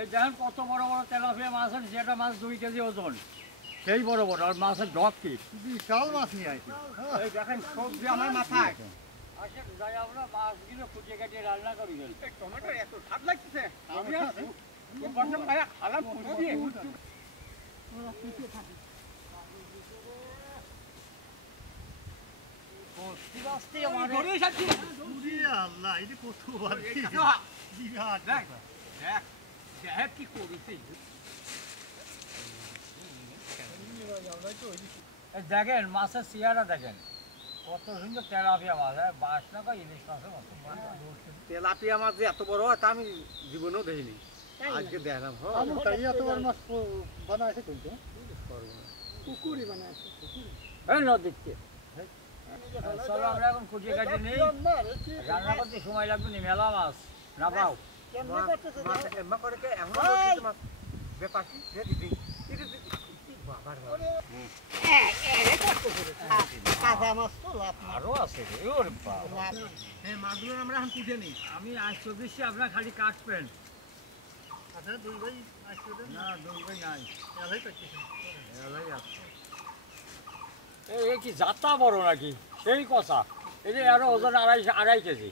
এই দেখেন কত বড় বড় তেলাপিয়া মাছ আছে, যেটা মাছ 2 কেজি ওজন, সেই বড় বড়। আর মাছের ডক কি বিশাল মাছ নিয়ে আসি। এই দেখেন সবজি আমার মাথায়। আচ্ছা যাই আমরা মাছগুলো কুচিয়ে কাটিয়ে রান্না করি। টমেটো এত স্বাদ লাগছে, আমি বর্ষা খায়া খালাম কুচিয়ে। আল্লাহ এই যে কত কি করেছি দেখেন, মাছের চেহারা দেখেন কত সুন্দর। তেলাপিয়া মাছ, বাসনা বা ইলিশ মাছের মতো। তেলাপিয়া মাছ যে এত বড় হয় তা আমি জীবনেও দেখিনি, আজকে দেখলাম। এত বড় মাছ বানাইছে কিন্তু পুকুরি বানাইছে। নদীতে চলো আমরা এখন কুচিয়ে কাটিয়ে নেই, রান্না করতে সময় লাগবে নি। মেলা মাছ না পাও আরো আছে। মাছগুলো আমরা এখন কুটে নিই। আমি আজ 24 আপনার খালি কাটবেন। না 2 ভাই নাই, এই কি যাত্রা বড় নাকি সেই কথা। এই যে আরো ওজন 2.5 কেজি।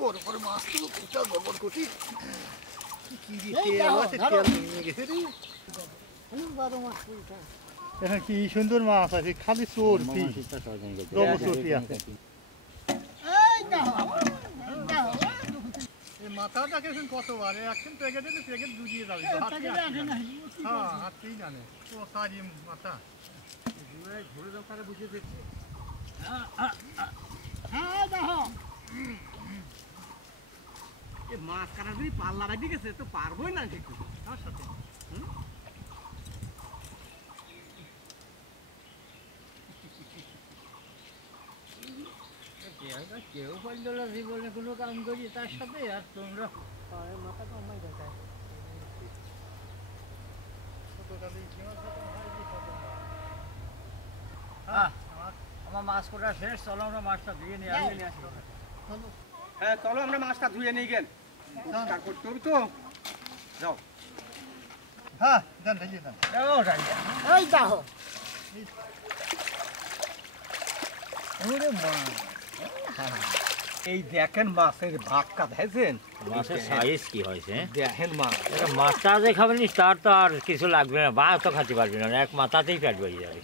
বড় বড় মাছ তো বিশাল বড় বড় কুটি। এখন কি সুন্দর মাছ আছে, খালি চর্বি মাথাটা কেছেন কতবার একদিন প্যাকেটে প্যাকেট দুজিয়ে যাবে। হ্যাঁ হাতেই জানে তো সারি মাথা ঘুরে দোকানে বুঝিয়ে দিচ্ছে। মাছ কাটা যদি পাল্লা বাজি গেছে তো পারবোই না ঠিক তার সাথে। কেউ পারল না জীবনে কোনো কাম করি তার সাথে, আর তোমরা মাথা কমাই দেখায়। আমার মাছ কোটা শেষ, চলো আমরা মাছটা ধুয়ে নিয়ে আসি। হ্যাঁ চলো আমরা মাছটা ধুয়ে নিয়ে গেল, করতে হবে তো। যাও। হ্যাঁ দেন ঢেলে দেন। এই দেখো এই দেখেন মাছের ভাগটা দেখেন, মাছের সাইজ কি হয়েছে দেখেন মাছ। এটা মাছটা যে খাবেন তার তো আর কিছু লাগবে না, বা তো খাতে পারবে না, এক মাথাতেই পেট বেরিয়ে যাবে।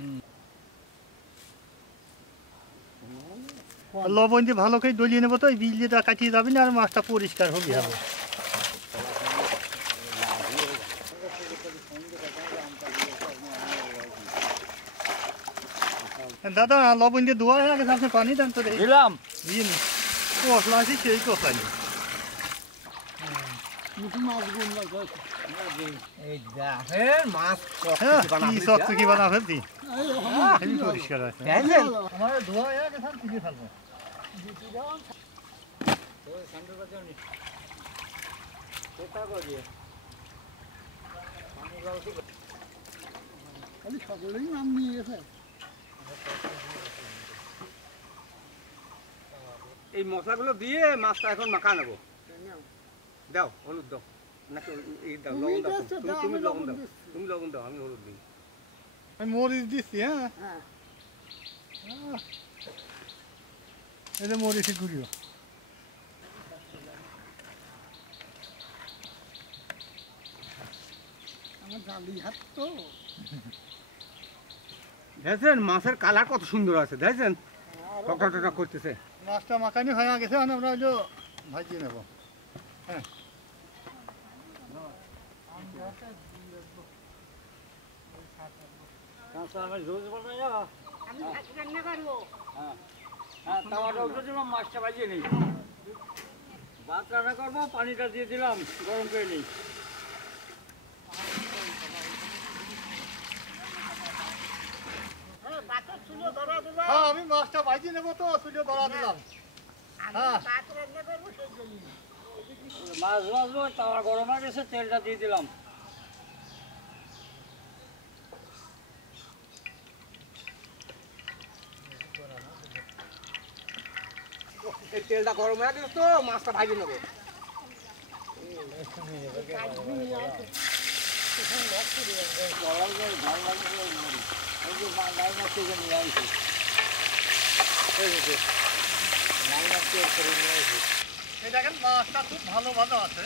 লবণ দিয়ে ভালো করে ডলিয়ে নেবো তো এই বিজলিটা কাটিয়ে যাবে না, আর মাছটা পরিষ্কার হবে। দাদা লবণ দিয়ে ধোয়া হয়ে গেছে, আপনি পানি দেন তো দিলাম। দিয়ে নি কষলা আছে সেই কষানি। এই দেখেন মাছ কি বানাবে পরিষ্কার আছে। আমার ধোয়া হয়ে গেছে, আমি তুলে ফেলবো। সকলেই নাম নিয়ে গেছে। এই মশলাগুলো দিয়ে মাছটা এখন মাখা নেবো। দাও হলুদ দাও, নাকি এই দাও লবণ দাও। তুমি লবণ দাও, তুমি লবণ দাও, আমি হলুদ দিই। আমি মরিচ দিচ্ছি। হ্যাঁ এটা মরিচের গুঁড়িও। আমার জালি হাত তো দেখেন মাছের কালার কত সুন্দর আছে, দেখেন টক করতেছে। মাছটা মাখানি হয়ে গেছে, আমরা হইলো ভাজিয়ে নেব। হ্যাঁ মাছটা ভাজিয়ে নিই, ভাত রান্না করবো, পানিটা দিয়ে দিলাম, গরম করে নিই। হ্যাঁ আমি মাছটা ভাজিয়ে নেবো তো চুলে ধরা দিলাম। মাছ ভাজবো, তাওয়া গরম হয়ে গেছে, তেলটা দিয়ে দিলাম। এই তেলটা গরম হয়ে গেছে তো মাছটা ভাজে নেবো। এই দেখেন মাছটা খুব ভালো ভালো আছে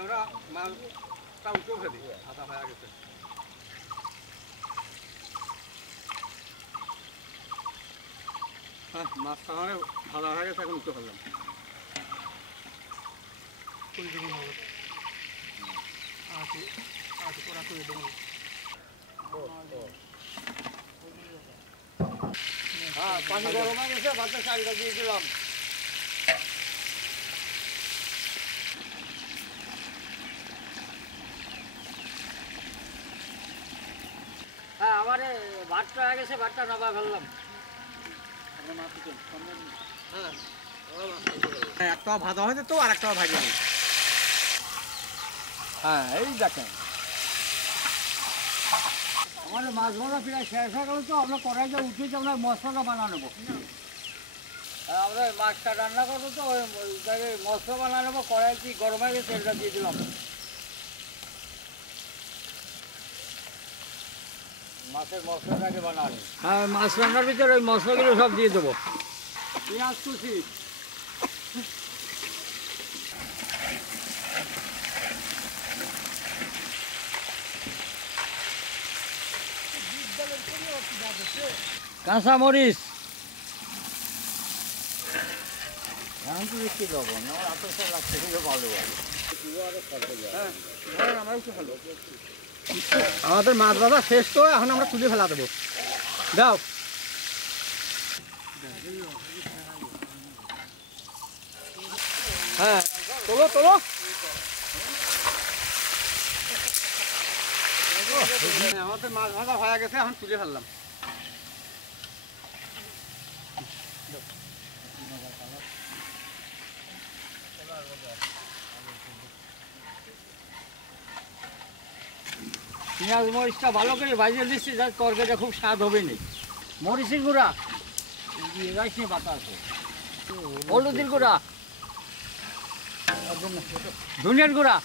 আমরা মাছটা উঠেও ফেলি, আদা হয়ে গেছে। হ্যাঁ, মাছটা আমার ভালো হয়ে গেছে, এখন উঠে ফেললাম। হ্যাঁ, পানি গরম হয়ে গেছে, ভাতটা চালটা দিয়ে দিলাম। হ্যাঁ, আমার ভাতটা হয়ে গেছে, ভাতটা নামা ফেললাম। হ্যাঁ, একটা ভাজা হয়েছে তো, আর একটা ভাজা নেই। হ্যাঁ, এই দেখেন আমাদের মাছ ভাজা প্রায় শেষ হয়ে গেল, তো আমরা কড়াইটা উঠিয়ে আমরা মশলাটা বানা নেবো। আমরা মাছটা রান্না করবো, তো ওই জায়গায় মশলা বানা নেবো। কড়াইটি গরম হয়ে গেছে, তেলটা দিয়ে দিলাম। মাছের মশলাটাকে বানানো। হ্যাঁ, মাছ রান্নার ভিতরে ওই মশলাগুলো সব দিয়ে দেবো। পেঁয়াজ কুচি, কাঁচা মরিচ, এখন তো দেখছি লবণ আমার আতসা লাগছে, খুবই ভালো লাগে। আমাদের মাছ ভাজা শেষ তো, এখন আমরা তুলে ফেলা দেবো। দাও, হ্যাঁ তোলো তোলো। আমাদের মাছ ভাজা হয়ে গেছে, এখন তুলে ফেললাম। পেঁয়াজ মরিচটা ভালো করে ভাজিয়ে দিচ্ছি, যাতে তরকারিটা খুব স্বাদ হবে না। মরিচের গুঁড়া, রাইস নিয়ে পাতা আছে, হলুদের গুঁড়া, ধনিয়ার গুঁড়া,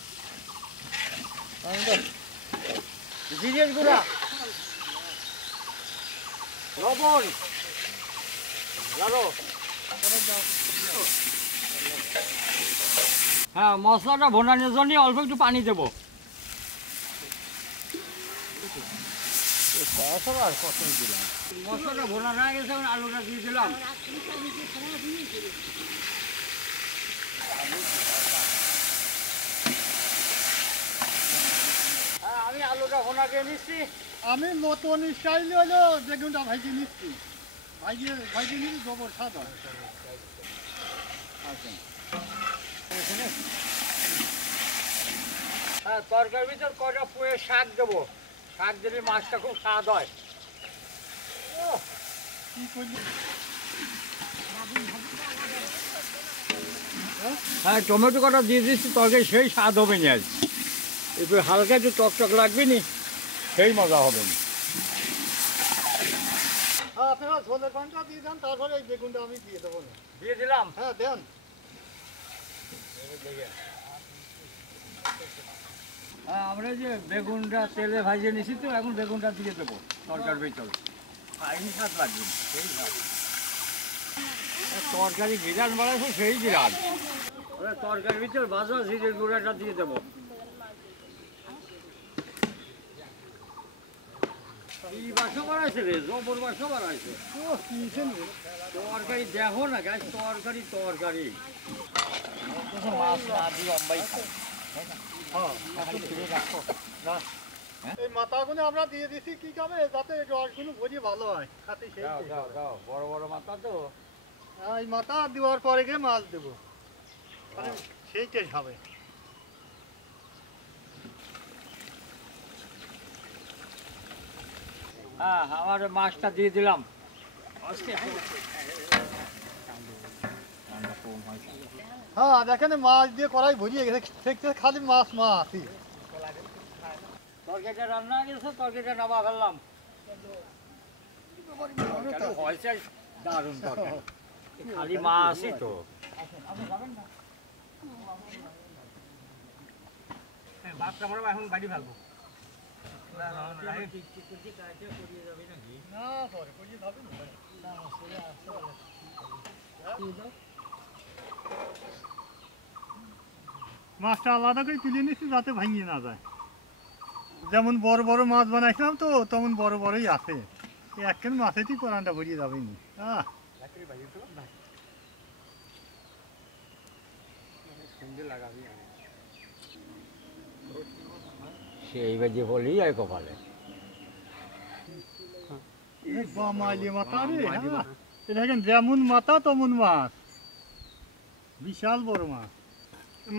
জিরের গুঁড়া, লবণ, হ্যাঁ, মশলাটা ভোনানোর জন্য অল্প একটু পানি দেবো। মশলাটা ভোনা হয়ে গেছে, আলুটা দিয়ে দিলাম। হ্যাঁ, আমি আলুটা ভোনা দিয়ে নিচ্ছি। আমি নতুন স্টাইল হলো বেগুনটা ভাইজে নিচ্ছি, ভাইজে নিলে গোবর সাদা। হ্যাঁ, তরকারির ভিতর কয়টা পুয়ে শাক দেবো, শাক দিলে মাছটা খুব স্বাদ হয়। কি করলি? হ্যাঁ, টমেটো কটা দিয়ে দিচ্ছি, তরকারি সেই স্বাদ হবে না। আজ একটু হালকা একটু টকটক লাগবে নি, সেই মজা হবে না। হ্যাঁ, আপনারা ঝোলের পানটা দিয়ে দেন, তারপরে এই বেগুনটা আমি দিয়ে দেবো না। দিয়ে দিলাম। হ্যাঁ দেন। হ্যাঁ, আমরা যে বেগুনটা তেলে ভাজিয়ে নিছি, তো এখন বেগুনটা দিয়ে দেবো তরকারির ভিতর। এই স্বাদ লাগবে না, সেই স্বাদ। তরকারি বিরান বাড়াইছে, সেই বিরান। তরকারির ভিতর ভাজা জিরের গুঁড়াটা দিয়ে দেবো। কি বাসা বাড়াইছে রে, জবর বাসা বাড়াইছে। তরকারি দেখো না গাছ, তরকারি তরকারি মাছ না দিয়ে অম্বাই খায়। এই মাথাগুলো আমরা দিয়ে দিছি কি কামে, যাতে রসগুলো ভরি ভালো হয় খাতে। সেই দাও, বড় বড় মাথা তো। এই মাথা দেওয়ার পরে গিয়ে মাছ দেবো, মানে সেই টেস্ট হবে। হ্যাঁ, আমার মাছটা দিয়ে দিলাম। হ্যাঁ দেখেন মাছ দিয়ে কড়াই ভরিয়ে গেছে দেখতে খালি মাছ মাছই তরকারিটা রান্না হয়ে গেছে, তরকারিটা নামা ফেললাম। তরকারি হয়েছে দারুণ তরকারি, খালি মাছই তো। ভাতটা আমরা এখন বাড়ি ফেলবো। না পরে করিয়ে যাবে না মাছটা আলাদা করে তুলে নিচ্ছি যাতে ভাঙিয়ে না যায়। যেমন বড় বড় মাছ বানাইছিলাম তো তেমন বড় বড়ই আছে, একখান মাছেতেই কোরআনটা ভরিয়ে যাবে নি। সেই বাজে বলেই আর কপালে। মাইলি মাথা রে, এটা দেখেন যেমন মাথা তেমন মাছ, বিশাল বড় মাছ।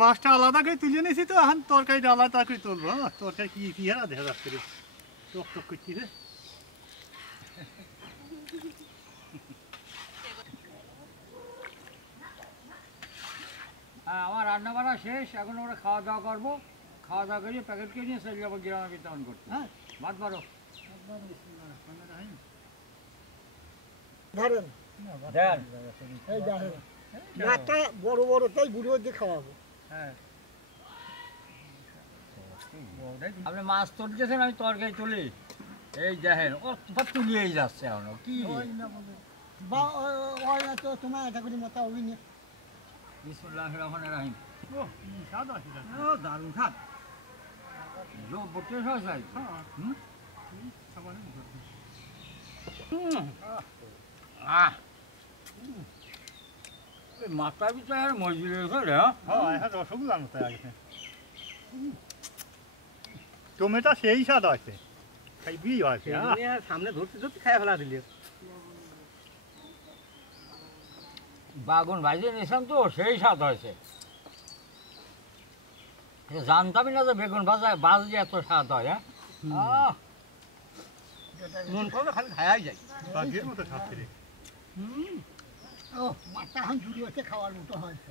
মাছটা আলাদা করে তুলে নিয়েছি তো এখন তরকারিটা আলাদা করে তুলবো। হ্যাঁ তরকারি কি কি হারা দেখা যাচ্ছে রে, টক টক করছি রে। হ্যাঁ, আমার রান্না বান্না শেষ, এখন আমরা খাওয়া দাওয়া করবো। খাওয়া দাওয়া করে প্যাকেট করে নিয়ে চলে যাবো গ্রামে বিতরণ করতে। হ্যাঁ, ভাত বারো ধরেন দেন। এই দেখেন মাথা বড় বড় তাই বুড়ো দিয়ে খাওয়াবো। আপনি মাছ তুলতেছেন, আমি তরকারি তুলি। এই দেখেন ও তুলিয়েই যাচ্ছে এখনো কি। বা ওই তো তোমার এটা করে মাথা ওই নিয়ে বিসমিল্লাহির রহমানির রহিম। স্বাদ আছে না? ও দারুণ স্বাদ, লোক বটে হয়। মাথার ভিতরে আর মজুরি করে। হ্যাঁ এখন রসগোল্লার মতো আছে, টমেটো সেই স্বাদ আছে, খাইবি আছে। সামনে ধরতে ধরতে খাই ফেলা দিলে। বাগুন ভাজিয়ে নিয়েছিলাম তো সেই স্বাদ হয়েছে। জানতামই না যে বেগুন ভাজলে এত স্বাদ হয়। হ্যাঁ, মন করলে খালি খাওয়াই যায়। বাঘের মতো খাচ্ছে রে। ও মাথা এখন জুড়ি হচ্ছে খাওয়ার মতো হয়েছে।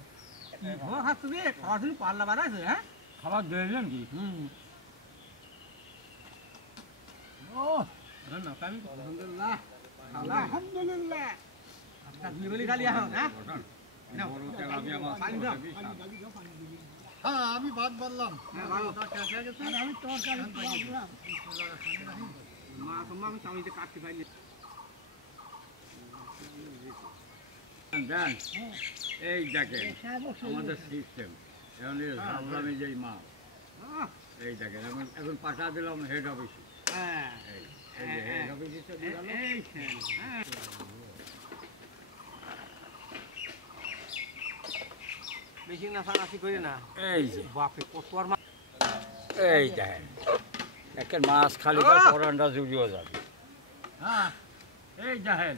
ভালো খাচ্ছ রে, খাওয়ার জন্য পাল্লা বাড়াইছে। হ্যাঁ, খাবার দিলেন কি? ও আলহামদুলিল্লাহ, আলহামদুলিল্লাহ। আজকে দুই বলি খালি এখন। হ্যাঁ, পানি দাও। হ্যাঁ আমি ভাত বাড়লাম, ভালো। আর আমি তরকারি খাওয়ালাম। মাছ আমি চামিতে কাটতে পাইনি। দেন, এই দেখেন আমাদের সিস্টেম। এখন ভাবলাম এই যে মাছ, এই দেখেন এখন পাঠা দিলাম হেড অফিসে। হ্যাঁ, এই যে হেড অফিসে চলে গেল। বেশি নাচানাচি করে না। এই যে বাপরে কত আর মাছ। এই দেখেন একের মাছ খালি পরানটা জুড়িয়ে যাবে। হ্যাঁ, এই দেখেন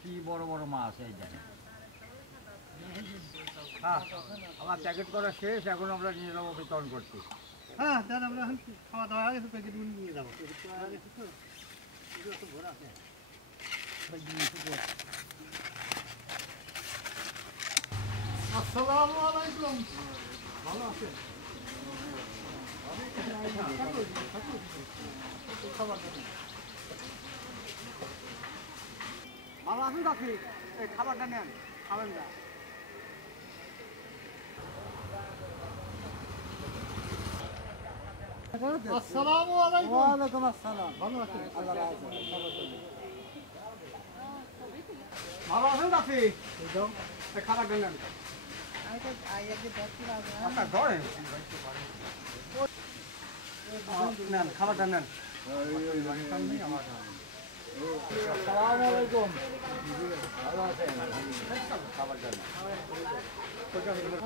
কি বড় বড় মাছ। এই দেখেন হ্যাঁ, আমার প্যাকেট করা শেষ, এখন আমরা নিয়ে যাবো বিতরণ করতে। হ্যাঁ দেন আমরা এখন খাওয়া দাওয়া হয়ে গেছে, প্যাকেটগুলো নিয়ে যাবো। প্যাকেট করা হয়ে গেছে তো, এগুলো তো ভরা আছে। আসসালামু আলাইকুম, ভালো আছেন? ভালো আছেন কাকি? এই খাবারটা নেন, খাবেন না। আসসালামু আলাইকুম। ওয়ালাইকুম আসসালাম। ভালো আছেন? আল্লাহ রাখুন। ভালো আছেন কাকি? এই খাবারটা নেন। আচ্ছা, ধরে। নেন, খাবারটা নেন। আসসালামু আলাইকুম। ভালো আছেন?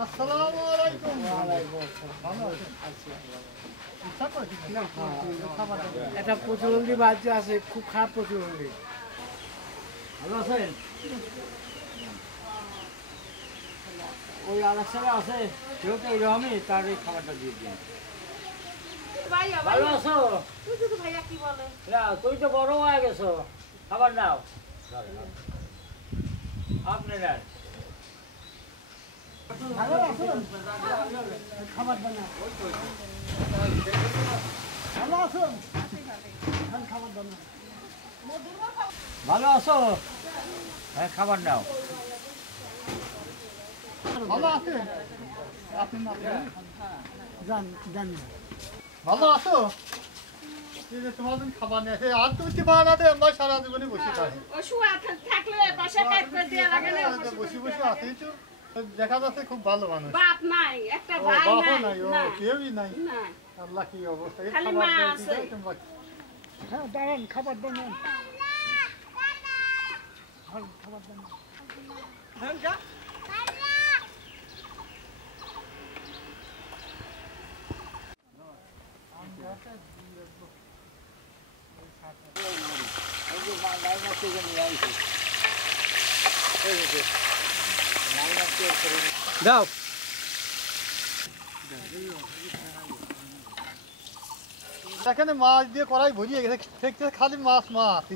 আসসালামু আলাইকুম। ভালো আছেন? এটা প্রতিবন্ধী বাচ্চা আছে, খুব খারাপ প্রতিবন্ধী। ভালো আছেন? ওই আরেক ছেলে আছে, সেও তো এইরকমই, তার এই খাবারটা দিয়ে দিন। ভালো আছো? না, তুই তো বড় হয়ে গেছো, খাবার নাও। আপনি নেন। ভালো আছো? খাবার দাও না। ভালো আছো? খাবার দাও না। ভালো আছো? হ্যাঁ, খাবার নাও। ভালো আছে আপনি না জান জান না। ভালো আছো এই যে তোমার জন্য খাবার নিয়ে আসে আর তুমি বানাতে আমরা সারা জীবনে বসে থাকি থাকলে পাশে কাজ করে দেওয়া লাগে না বসে বসে আছি তো দেখা যাচ্ছে খুব ভালো মানুষ বাপ নাই একটা ও ভাই বাবা নাই নাই ও না, কেউই নাই না। আল্লাহ কি অবস্থা এই খালি খাবার মা দিয়ে আছে। দিলে তোমরা হ্যাঁ দাঁড়ান খাবার দাও না। খাবার দাও না। এই যে নাই মাছ থেকে নিয়ে আইছি। এই যে নাই মাছ দিয়ে করে দাও। এখানে মাছ দিয়ে কড়াই ভরিয়ে গেছে দেখতে খালি মাছ মাছ